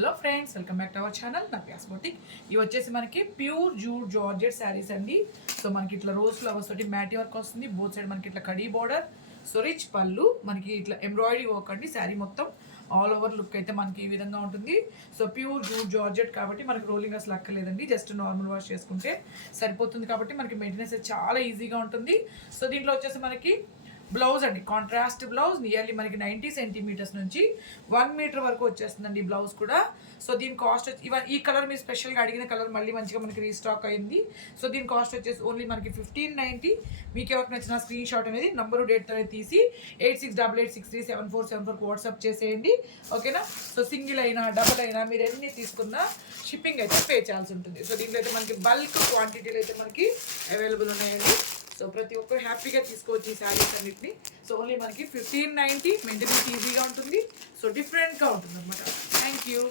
Hello friends, welcome back to our channel Navya's boutique. ఇవి వచ్చేసి మనకి ప్యూర్ జూట్ జార్జెట్ శారీస్ అండి. సో మనకి ఇట్లా రోజ్ ఫ్లవర్స్ తోటి మ్యాటీ వర్క్ వస్తుంది. బోత్ సైడ్ మనకి ఇట్లా కడీ బోర్డర్, సో రిచ్ పళ్ళు, మనకి ఇట్లా ఎంబ్రాయిడరీ వర్క్ అండి. శారీ మొత్తం ఆల్ ఓవర్ లుక్ అయితే మనకి ఈ విధంగా ఉంటుంది. సో ప్యూర్ జూట్ జార్జెట్ కాబట్టి మనకి రోలింగ్ అసలు అక్కర్లేదండి, జస్ట్ నార్మల్ వాష్ చేసుకుంటే సరిపోతుంది. కాబట్టి మనకి మెయింటెనెన్స్ చాలా ఈజీగా ఉంటుంది. సో దీంట్లో వచ్చేసి మనకి బ్లౌజ్ అండి, కాంట్రాస్ట్ బ్లౌజ్, నియర్లీ మనకి 90 సెంటీమీటర్స్ నుంచి 1 మీటర్ వరకు వచ్చేస్తుందండి బ్లౌజ్ కూడా. సో దీని కాస్ట్ ఈ కలర్ మీరు స్పెషల్గా అడిగిన కలర్ మళ్ళీ మంచిగా మనకి రీస్టాక్ అయింది. సో దీని కాస్ట్ వచ్చేసి ఓన్లీ మనకి 1590. మీకు ఎవరికి నచ్చిన స్క్రీన్ షాట్ అనేది నంబరు డేట్ అనేది తీసి 8688637474 వాట్సాప్ చేసేయండి, ఓకేనా. సో సింగిల్ అయినా డబుల్ అయినా మీరు ఎన్ని తీసుకున్నా షిప్పింగ్ అయితే పే చేయాల్సి ఉంటుంది. సో దీంట్లో అయితే మనకి బల్క్ క్వాంటిటీలు అయితే మనకి అవైలబుల్ ఉన్నాయండి. సో ప్రతి ఒక్కరు హ్యాపీగా తీసుకోవచ్చు ఈ శారీస్ అన్నిటిని. సో ఓన్లీ మనకి 1590, మెయింటెనెన్స్ ఈజీగా ఉంటుంది. సో డిఫరెంట్గా ఉంటుంది అనమాట. Thank you.